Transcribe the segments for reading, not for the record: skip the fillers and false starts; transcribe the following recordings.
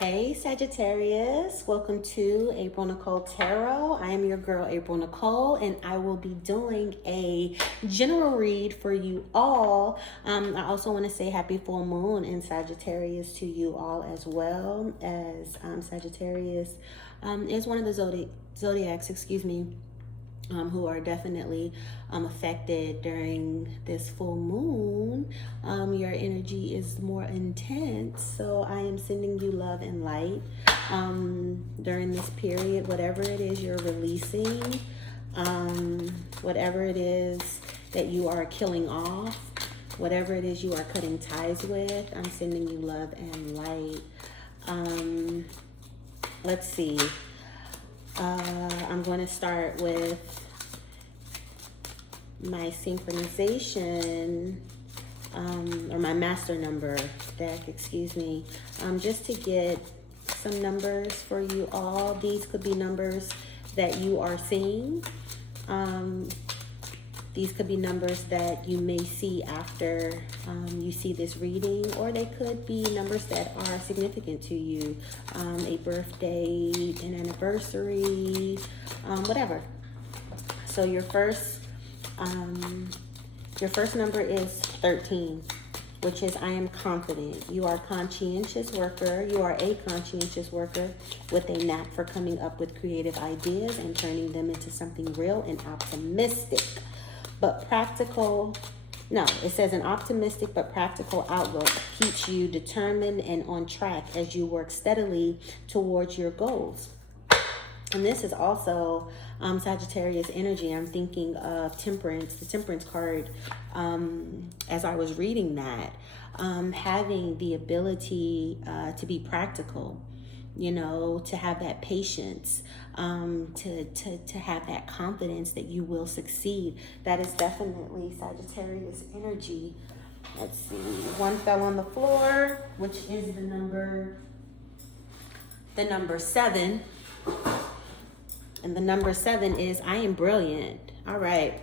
Hey Sagittarius, welcome to a.Nichole Tarot. I am your girl a.Nichole, and I will be doing a general read for you all. I also want to say happy full moon in Sagittarius to you all, as well as Sagittarius is one of the zodiacs, who are definitely affected during this full moon. Your energy is more intense, so I am sending you love and light during this period. Whatever it is you're releasing, whatever it is that you are killing off, whatever it is you are cutting ties with, I'm sending you love and light. Let's see. I'm going to start with my synchronization, or my master number deck, just to get some numbers for you all. These could be numbers that you are seeing. These could be numbers that you may see after you see this reading, or they could be numbers that are significant to you, a birthday, an anniversary, whatever. So your first number is 13, which is I am confident. You are a conscientious worker. You are a conscientious worker with a knack for coming up with creative ideas and turning them into something real and optimistic. But practical, no, it says an optimistic but practical outlook keeps you determined and on track as you work steadily towards your goals. And this is also Sagittarius energy. I'm thinking of Temperance, the Temperance card, as I was reading that, having the ability to be practical, to have that patience, to have that confidence that you will succeed. That is definitely Sagittarius energy. Let's see. One fell on the floor, which is the number 7. And the number 7 is I am brilliant. All right.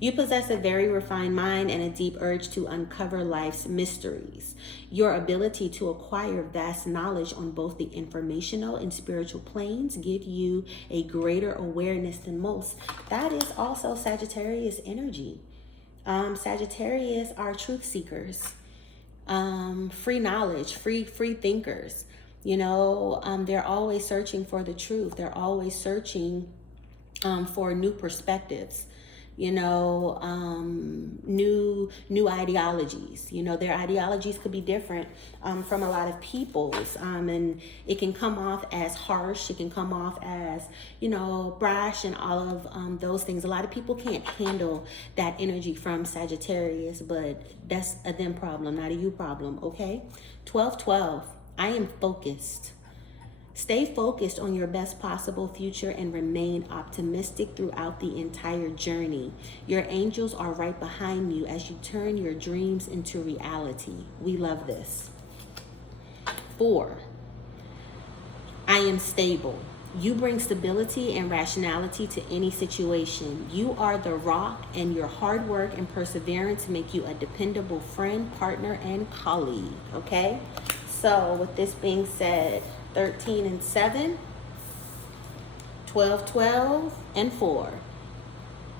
You possess a very refined mind and a deep urge to uncover life's mysteries. Your ability to acquire vast knowledge on both the informational and spiritual planes give you a greater awareness than most. That is also Sagittarius energy. Sagittarius are truth seekers, free knowledge, free thinkers. They're always searching for the truth. They're always searching for new perspectives, new ideologies. Their ideologies could be different from a lot of people's, and it can come off as harsh. It can come off as, brash and all of those things. A lot of people can't handle that energy from Sagittarius, but that's a them problem, not a you problem, okay? 12-12. I am focused. Stay focused on your best possible future and remain optimistic throughout the entire journey. Your angels are right behind you as you turn your dreams into reality. We love this. 4. I am stable. You bring stability and rationality to any situation. You are the rock, and your hard work and perseverance make you a dependable friend, partner, and colleague. Okay? So with this being said, 13 and 7, 12, 12, and 4.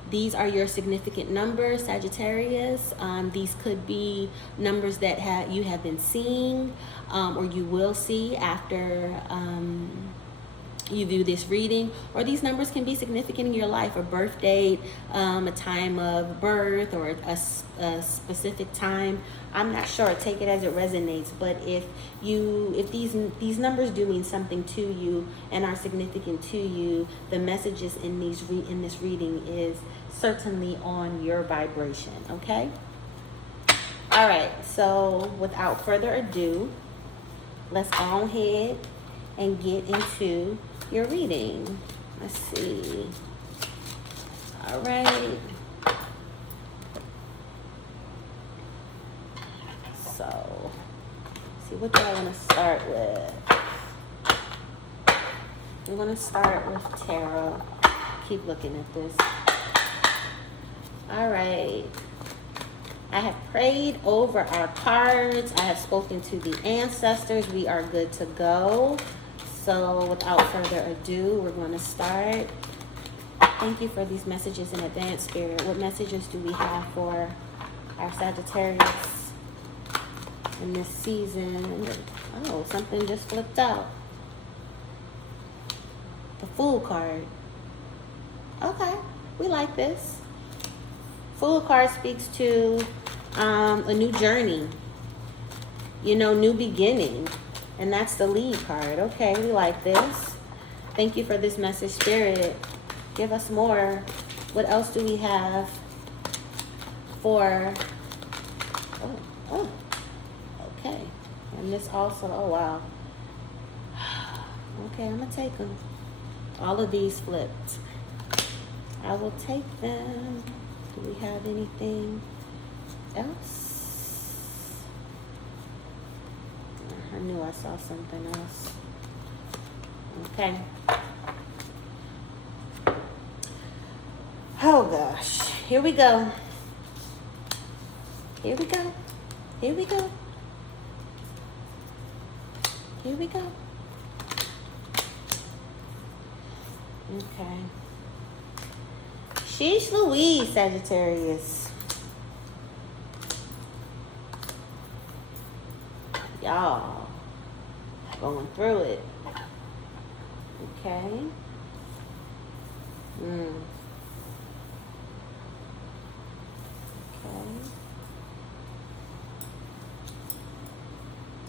These are your significant numbers, Sagittarius. These could be numbers that you have been seeing, or you will see after you view this reading, or these numbers can be significant in your life, a birth date, a time of birth, or a specific time. I'm not sure. Take it as it resonates. But if these numbers do mean something to you and are significant to you, the messages in this reading is certainly on your vibration. Okay. All right. So without further ado, let's go ahead and get into your reading. Let's see. All right. So, see, what do I want to start with? I'm going to start with tarot. Keep looking at this. All right. I have prayed over our cards. I have spoken to the ancestors. We are good to go. So without further ado, we're going to start. Thank you for these messages in advance, Spirit. What messages do we have for our Sagittarius in this season? Oh, something just flipped out. The Fool card. Okay, we like this. Fool card speaks to a new journey, new beginning. And that's the lead card. Okay, we like this. Thank you for this message, Spirit. Give us more. What else do we have for... Oh, okay. And this also, oh, wow. Okay, I'm going to take them. All of these flipped. I will take them. Do we have anything else? I knew I saw something else. Okay. Oh gosh. Here we go. Here we go. Here we go. Here we go. Okay. Sheesh Louise, Sagittarius. Y'all going through it. Okay. Okay.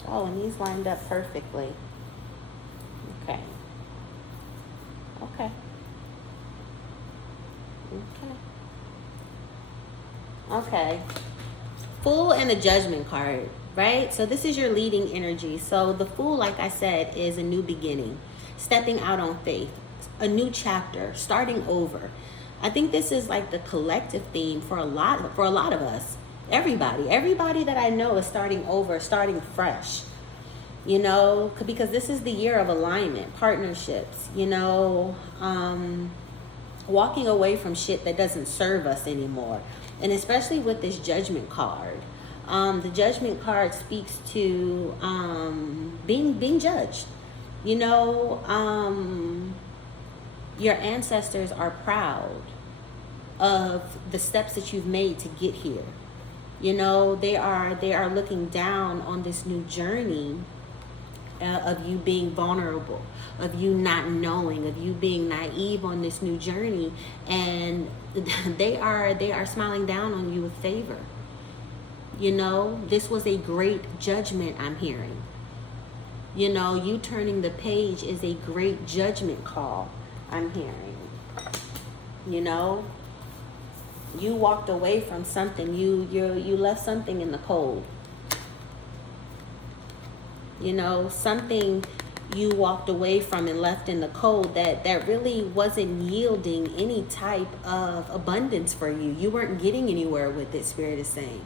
Oh, and these lined up perfectly. Okay. Okay. Okay. Fool and the Judgment card, right? So this is your leading energy. So the Fool, like I said, is a new beginning, stepping out on faith, a new chapter, starting over. I think this is like the collective theme for a lot of us. Everybody that I know is starting over, starting fresh. Because this is the year of alignment, partnerships, walking away from shit that doesn't serve us anymore. And especially with this Judgment card. The Judgment card speaks to being judged. Your ancestors are proud of the steps that you've made to get here. They are looking down on this new journey of you being vulnerable, of you not knowing, of you being naive on this new journey, and they are smiling down on you with favor. This was a great judgment, I'm hearing. You turning the page is a great judgment call, I'm hearing. You walked away from something, you left something in the cold. Something you walked away from and left in the cold that really wasn't yielding any type of abundance for you. You weren't getting anywhere with it, Spirit is saying.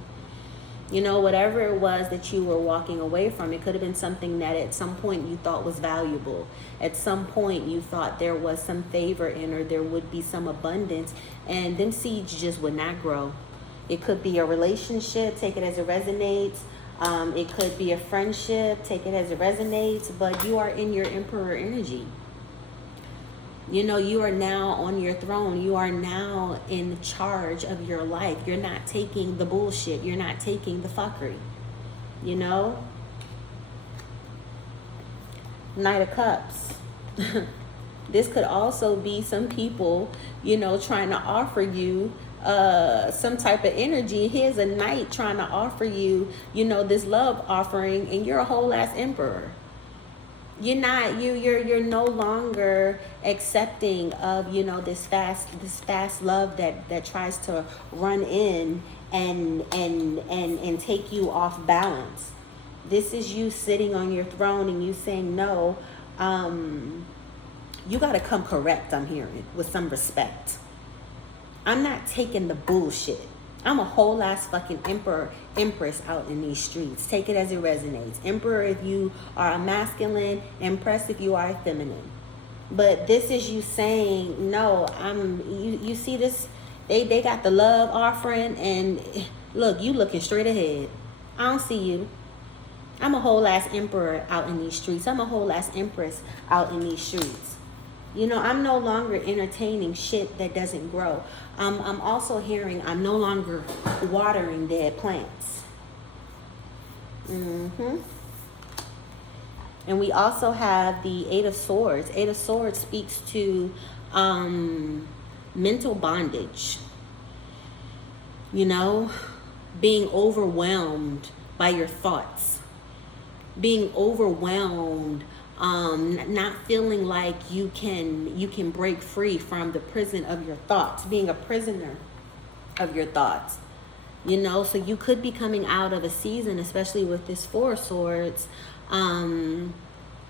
Whatever it was that you were walking away from, it could have been something that at some point you thought was valuable. At some point you thought there was some favor in, or there would be some abundance, and them seeds just would not grow. It could be a relationship, take it as it resonates. It could be a friendship, take it as it resonates, but you are in your Emperor energy. You are now on your throne. You are now in charge of your life. You're not taking the bullshit. You're not taking the fuckery. Knight of Cups. This could also be some people, trying to offer you some type of energy. Here's a knight trying to offer you, this love offering, and you're a whole ass emperor. You're no longer accepting of, this fast love that tries to run in and take you off balance. This is you sitting on your throne and you saying, no, you got to come correct, I'm hearing, with some respect. I'm not taking the bullshit. I'm a whole ass fucking empress out in these streets. Take it as it resonates. Emperor if you are a masculine, empress if you are a feminine. But this is you saying, no, you see this, they got the love offering, and Look, you looking straight ahead. I don't see you. I'm a whole ass emperor out in these streets. I'm a whole ass empress out in these streets. You know, I'm no longer entertaining shit that doesn't grow. I'm also hearing I'm no longer watering dead plants. And we also have the Eight of Swords. Eight of Swords speaks to mental bondage. You know, being overwhelmed by your thoughts. Being overwhelmed, not feeling like you can break free from the prison of your thoughts, being a prisoner of your thoughts. You know, so you could be coming out of a season, especially with this Four of Swords,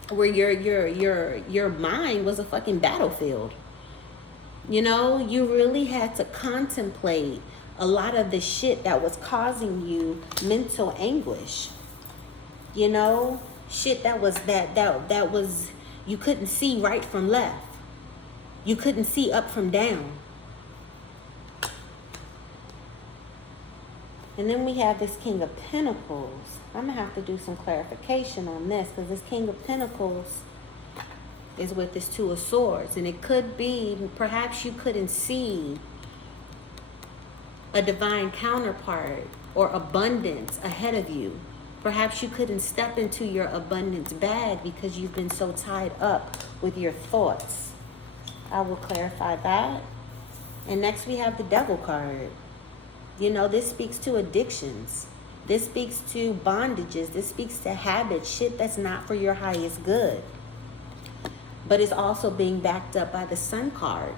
where your mind was a fucking battlefield. You know, you really had to contemplate a lot of the shit that was causing you mental anguish. You know, shit that was that was, you couldn't see right from left. You couldn't see up from down. And then we have this King of Pentacles. I'm going to have to do some clarification on this, because this King of Pentacles is with this Two of Swords. And it could be, perhaps you couldn't see a divine counterpart or abundance ahead of you. Perhaps you couldn't step into your abundance bag because you've been so tied up with your thoughts. I will clarify that. And next we have the Devil card. You know, this speaks to addictions. This speaks to bondages. This speaks to habits, shit that's not for your highest good. But it's also being backed up by the Sun card,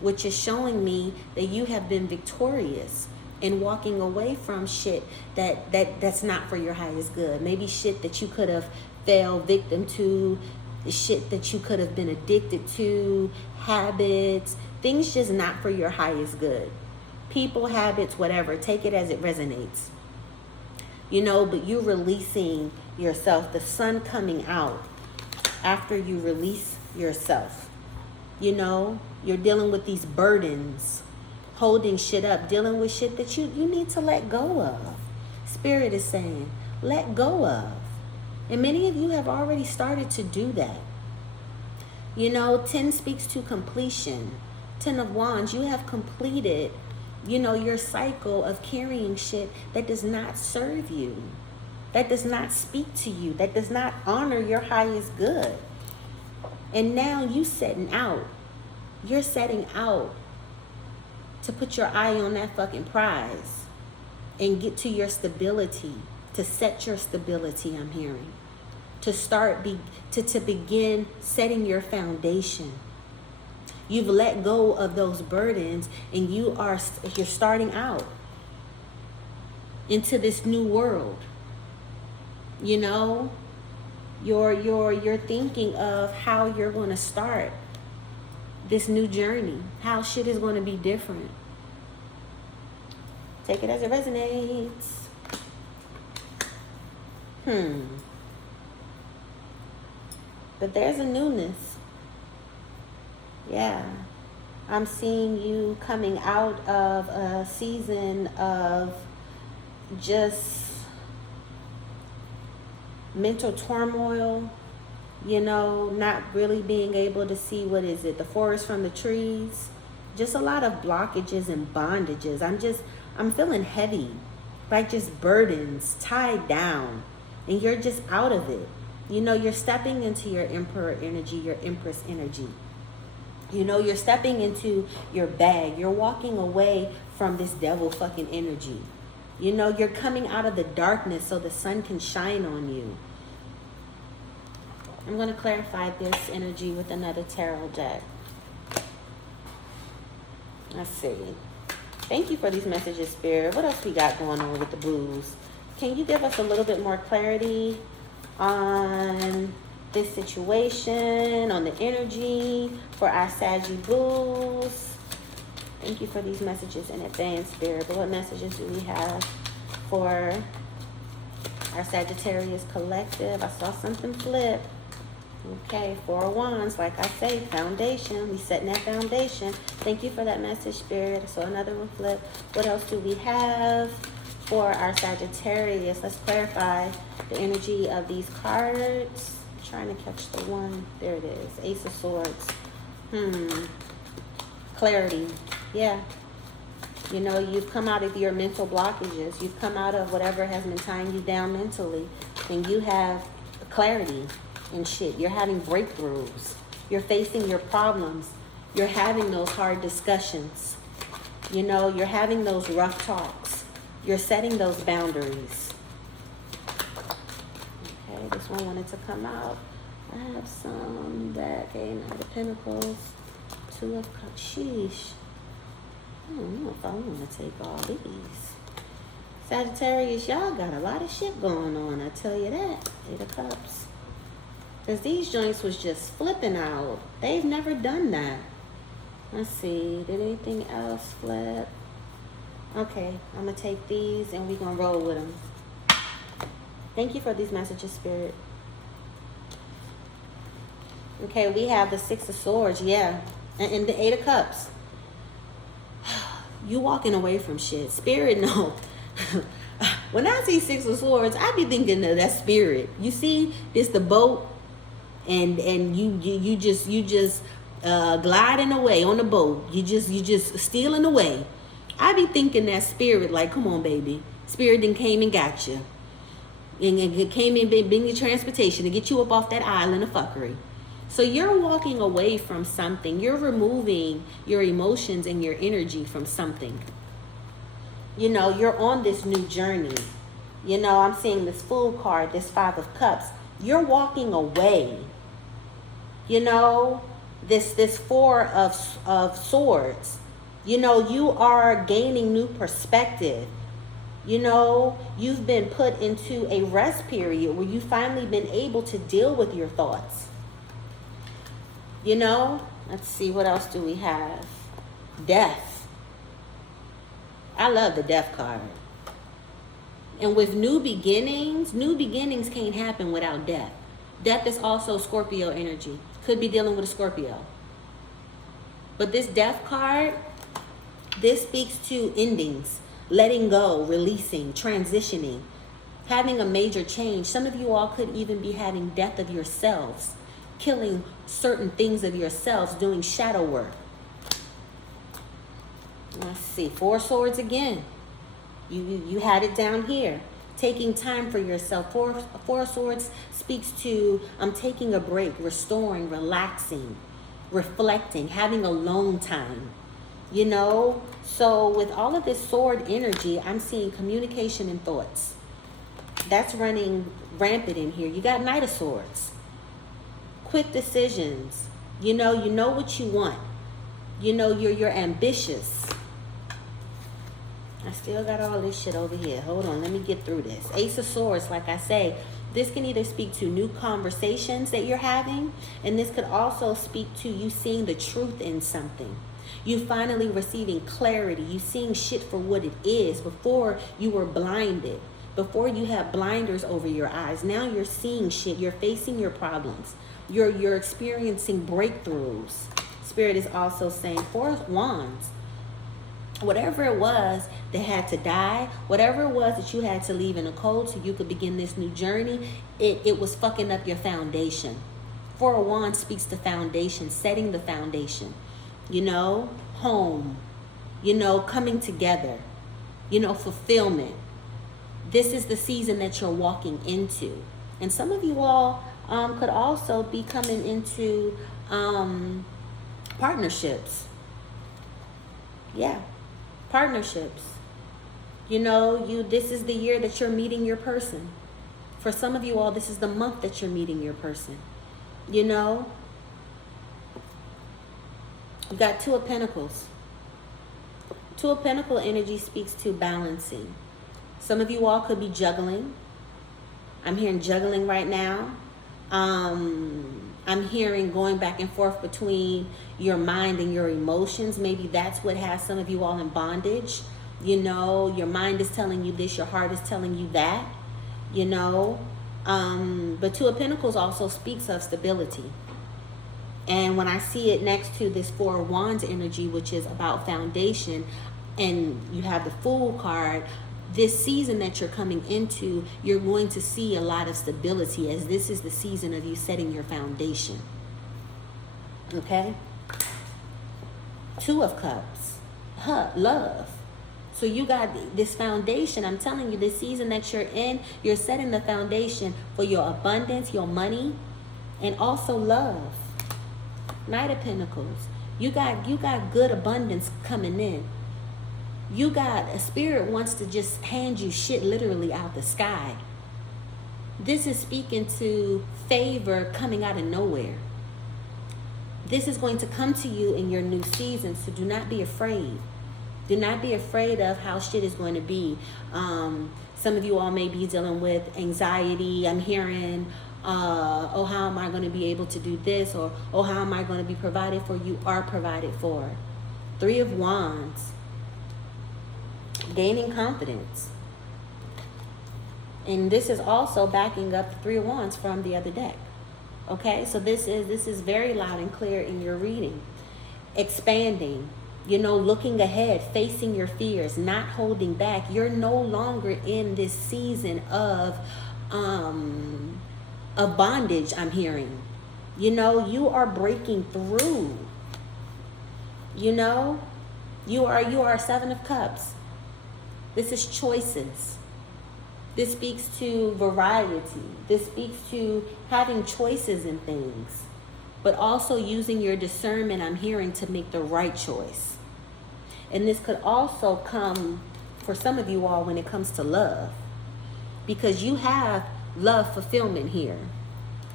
which is showing me that you have been victorious in walking away from shit that's not for your highest good. Maybe shit that you could have fell victim to, the shit that you could have been addicted to, habits, things just not for your highest good. People, habits, whatever, take it as it resonates. You know, but you're releasing yourself, the sun coming out after you release yourself. You know, you're dealing with these burdens, holding shit up, dealing with shit that you need to let go of. Spirit is saying, let go of. And many of you have already started to do that. You know, 10 speaks to completion. 10 of Wands, you have completed, you know, your cycle of carrying shit that does not serve you, that does not speak to you, that does not honor your highest good. And now you're setting out to put your eye on that fucking prize and get to your stability, to set your stability, I'm hearing. To begin setting your foundation. You've let go of those burdens and you're starting out into this new world. You know, you're thinking of how you're going to start this new journey, how shit is going to be different. Take it as it resonates. But there's a newness. Yeah. I'm seeing you coming out of a season of just mental turmoil, you know, not really being able to see, what is it, the forest from the trees. Just a lot of blockages and bondages. I'm feeling heavy, like just burdens tied down, and you're just out of it. You know, you're stepping into your emperor energy, your empress energy. You know, you're stepping into your bag. You're walking away from this devil fucking energy. You know, you're coming out of the darkness so the sun can shine on you. I'm going to clarify this energy with another tarot deck. Let's see. Thank you for these messages, Spirit. What else we got going on with the blues? Can you give us a little bit more clarity on this situation, on the energy for our Saggy Blues? Thank you for these messages in advance, Spirit. But what messages do we have for our Sagittarius collective? I saw something flip. Okay, 4 of Wands, like I say, foundation. We setting that foundation. Thank you for that message, Spirit. I saw another one flip. What else do we have for our Sagittarius. Let's clarify the energy of these cards. I'm trying to catch the one. There it is. Ace of Swords. Clarity. Yeah. You know, you've come out of your mental blockages. You've come out of whatever has been tying you down mentally. And you have clarity and shit. You're having breakthroughs. You're facing your problems. You're having those hard discussions. You know, you're having those rough talks. You're setting those boundaries. Okay, this one wanted to come out. I have some back. Okay, Knight of Pentacles. Two of Cups. Sheesh. I don't know if I want to take all these. Sagittarius, y'all got a lot of shit going on. I tell you that. Eight of Cups. Because these joints was just flipping out. They've never done that. Let's see. Did anything else flip? Okay. I'm going to take these and we're going to roll with them. Thank you for these messages, Spirit. Okay. We have the Six of Swords. Yeah. And the Eight of Cups. You walking away from shit. Spirit, no. When I see Six of Swords, I be thinking of that spirit. You see, it's the boat, and you just gliding away on the boat. You just stealing away. I be thinking that spirit, like, come on, baby. Spirit then came and got you, and it came and bring your transportation to get you up off that island of fuckery. So you're walking away from something. You're removing your emotions and your energy from something. You know, you're on this new journey. You know, I'm seeing this Fool card, this Five of Cups. You're walking away. You know, this Four of Swords. You know, you are gaining new perspective. You know, you've been put into a rest period where you've finally been able to deal with your thoughts. You know, let's see, what else do we have? Death. I love the Death card. And with new beginnings can't happen without death. Death is also Scorpio energy. Could be dealing with a Scorpio. But this Death card, this speaks to endings, letting go, releasing, transitioning, having a major change. Some of you all could even be having death of yourselves, killing certain things of yourselves, doing shadow work. Let's see, Four Swords again. You had it down here. Taking time for yourself. Four Swords speaks to taking a break, restoring, relaxing, reflecting, having alone time. You know, so with all of this sword energy, I'm seeing communication and thoughts. That's running rampant in here. You got Knight of Swords. Quick decisions. You know what you want. You know, you're ambitious. I still got all this shit over here. Hold on, let me get through this. Ace of Swords, like I say, this can either speak to new conversations that you're having, and this could also speak to you seeing the truth in something. You finally receiving clarity. You seeing shit for what it is. Before you were blinded. Before you had blinders over your eyes. Now you're seeing shit. You're facing your problems. You're experiencing breakthroughs. Spirit is also saying, Four of Wands. Whatever it was that had to die, whatever it was that you had to leave in the cold so you could begin this new journey, it was fucking up your foundation. Four of Wands speaks to foundation, setting the foundation. You know, home. You know, coming together. You know, fulfillment. This is the season that you're walking into. And some of you all could also be coming into partnerships. Yeah. Partnerships. You know, this is the year that you're meeting your person. For some of you all, this is the month that you're meeting your person. You know, you got Two of Pentacles. Two of Pentacles energy speaks to balancing. Some of you all could be juggling. I'm hearing juggling right now. I'm hearing going back and forth between your mind and your emotions. Maybe that's what has some of you all in bondage. You know, your mind is telling you this, your heart is telling you that, you know. But Two of Pentacles also speaks of stability. And when I see it next to this Four of Wands energy, which is about foundation, and you have the Fool card, this season that you're coming into, you're going to see a lot of stability, as this is the season of you setting your foundation. Okay? Two of Cups. Love. So you got this foundation. I'm telling you, this season that you're in, you're setting the foundation for your abundance, your money, and also love. Knight of Pentacles. You got good abundance coming in. You got a spirit wants to just hand you shit literally out the sky. This is speaking to favor coming out of nowhere. This is going to come to you in your new season, so do not be afraid. Do not be afraid of how shit is going to be. Some of you all may be dealing with anxiety. I'm hearing, oh, how am I going to be able to do this? Or, oh, how am I going to be provided for? You are provided for. Three of Wands. Gaining confidence. And this is also backing up the Three of Wands from the other deck. Okay, so this is very loud and clear in your reading. Expanding. Looking ahead, facing your fears, not holding back. You're no longer in this season of bondage, I'm hearing. You are breaking through. You are Seven of Cups. This is choices. This speaks to variety. This speaks to having choices in things, but also using your discernment, I'm hearing, to make the right choice. And this could also come for some of you all when it comes to love, because you have love fulfillment here.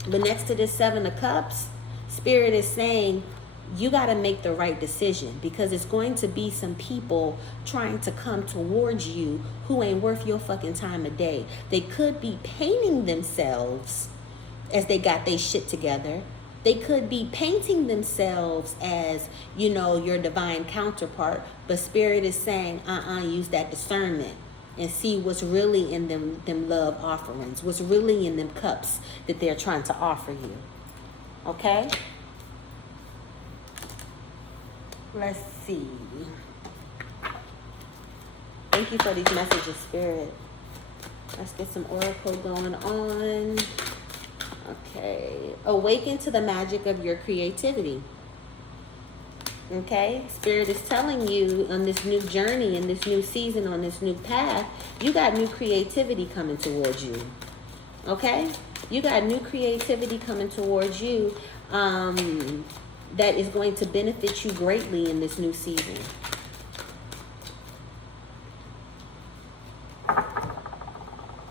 But next to this Seven of Cups, Spirit is saying you got to make the right decision, because it's going to be some people trying to come towards you who ain't worth your fucking time of day. They could be painting themselves as they got their shit together. They could be painting themselves as, your divine counterpart. But Spirit is saying, use that discernment and see what's really in them love offerings, what's really in them cups that they're trying to offer you. Okay? Let's see. Thank you for these messages, Spirit. Let's get some oracle going on. Okay. Awaken to the magic of your creativity. Okay. Spirit is telling you on this new journey, in this new season, on this new path, you got new creativity coming towards you. Okay. You got new creativity coming towards you. That is going to benefit you greatly in this new season.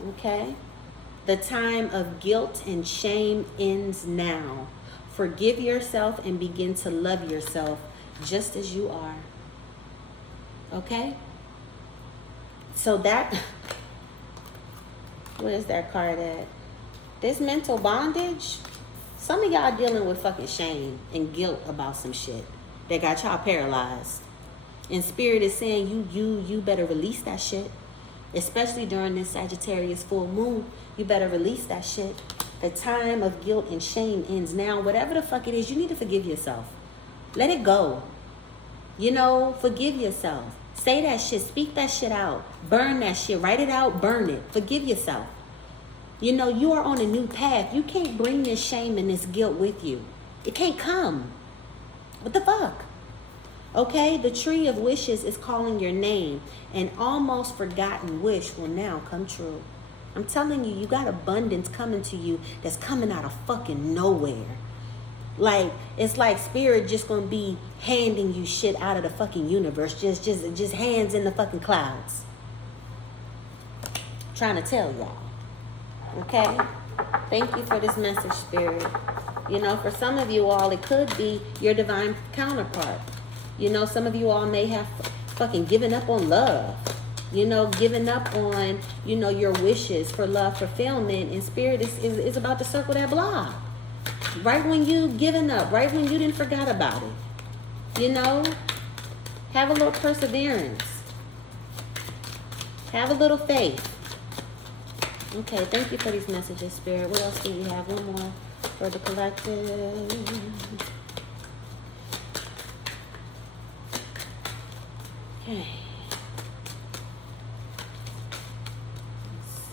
Okay? The time of guilt and shame ends now. Forgive yourself and begin to love yourself just as you are. Okay? So that, where's that card at? This mental bondage, some of y'all dealing with fucking shame and guilt about some shit that got y'all paralyzed. And Spirit is saying you better release that shit. Especially during this Sagittarius full moon, you better release that shit. The time of guilt and shame ends now. Whatever the fuck it is, you need to forgive yourself. Let it go. Forgive yourself. Say that shit. Speak that shit out. Burn that shit. Write it out. Burn it. Forgive yourself. You are on a new path. You can't bring this shame and this guilt with you. It can't come. What the fuck? Okay, the tree of wishes is calling your name. An almost forgotten wish will now come true. I'm telling you, you got abundance coming to you that's coming out of fucking nowhere. Like, it's like Spirit just gonna be handing you shit out of the fucking universe. Just hands in the fucking clouds. Trying to tell y'all. Okay? Thank you for this message, Spirit. For some of you all, it could be your divine counterpart. Some of you all may have fucking given up on love. Giving up on, your wishes for love fulfillment. And Spirit is about to circle that block. Right when you given up. Right when you didn't forget about it. Have a little perseverance. Have a little faith. Okay, thank you for these messages, Spirit. What else do we have? One more for the collective. Okay.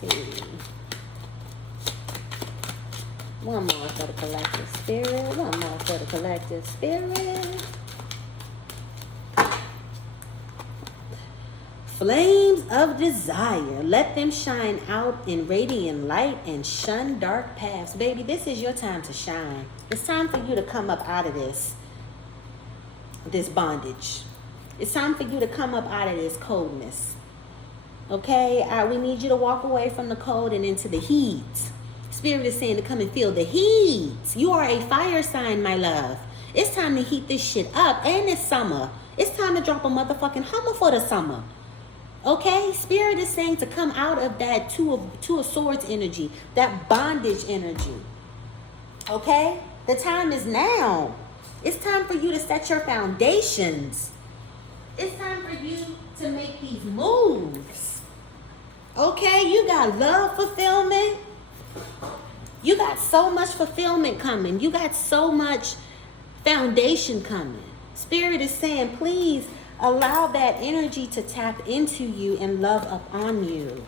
see. One more for the collective spirit. One more for the collective spirit. Flames of desire. Let them shine out in radiant light and shun dark paths. Baby, this is your time to shine. It's time for you to come up out of this bondage. It's time for you to come up out of this coldness. Okay? We need you to walk away from the cold and into the heat. Spirit is saying to come and feel the heat. You are a fire sign, my love. It's time to heat this shit up. And it's summer. It's time to drop a motherfucking Hummer for the summer. Okay? Spirit is saying to come out of that two of swords energy. That bondage energy. Okay? The time is now. It's time for you to set your foundations. It's time for you to make these moves. Okay? You got love fulfillment. You got so much fulfillment coming. You got so much foundation coming. Spirit is saying, please allow that energy to tap into you and love up on you.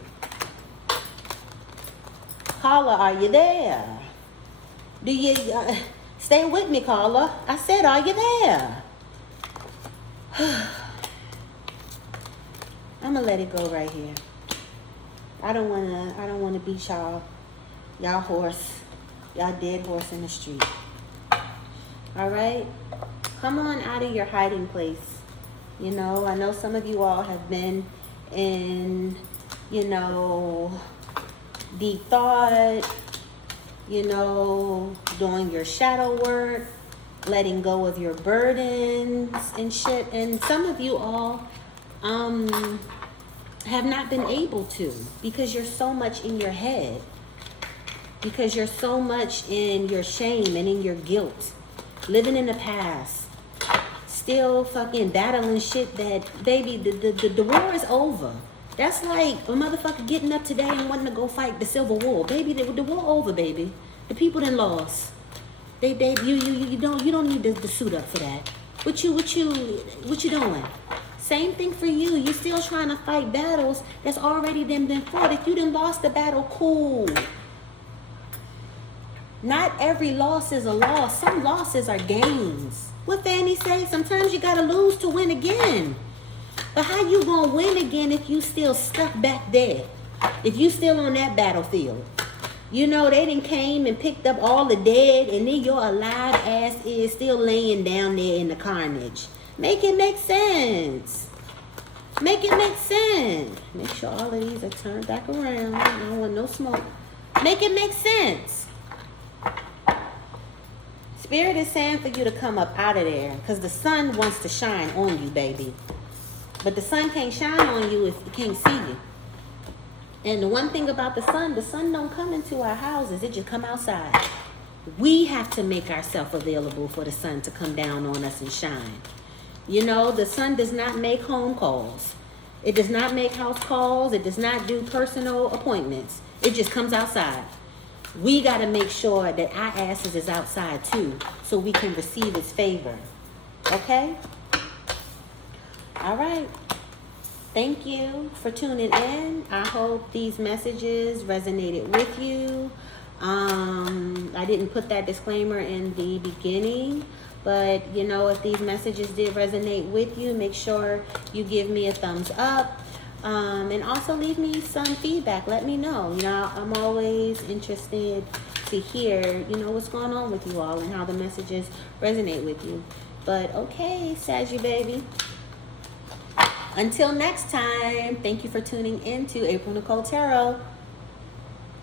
Caller, are you there? Do you stay with me, caller? I said, are you there? I'm gonna let it go right here. I don't wanna beat y'all horse, y'all dead horse in the street. All right, come on out of your hiding place. You know, I know some of you all have been in, you know, deep thought, you know, doing your shadow work, letting go of your burdens and shit. And some of you all have not been able to, because you're so much in your head, because you're so much in your shame and in your guilt, living in the past, still fucking battling shit that, baby, the war is over. That's like a motherfucker getting up today and wanting to go fight the Civil War. Baby, the war over, baby. The people done lost. You don't need to suit up for that. What you doing? Same thing for you. You still trying to fight battles that's already been fought. If you done lost the battle, cool. Not every loss is a loss. Some losses are gains. What Fanny say? Sometimes you gotta lose to win again. But how you gonna win again if you still stuck back there? If you still on that battlefield? You know, they done came and picked up all the dead, and then your alive ass is still laying down there in the carnage. Make it make sense. Make it make sense. Make sure all of these are turned back around. I don't want no smoke. Make it make sense. Spirit is saying for you to come up out of there, because the sun wants to shine on you, baby. But the sun can't shine on you if it can't see you. And the one thing about the sun don't come into our houses. It just come outside. We have to make ourselves available for the sun to come down on us and shine. You know, the sun does not make home calls. It does not make house calls. It does not do personal appointments. It just comes outside. We got to make sure that our asses is outside too, so we can receive its favor. Okay? All right. Thank you for tuning in. I hope these messages resonated with you. I didn't put that disclaimer in the beginning, but you know, if these messages did resonate with you, make sure you give me a thumbs up. And also leave me some feedback. Let me know. You know, I'm always interested to hear, you know, what's going on with you all and how the messages resonate with you. But okay, Saggy baby. Until next time, thank you for tuning in to a.Nichole Tarot.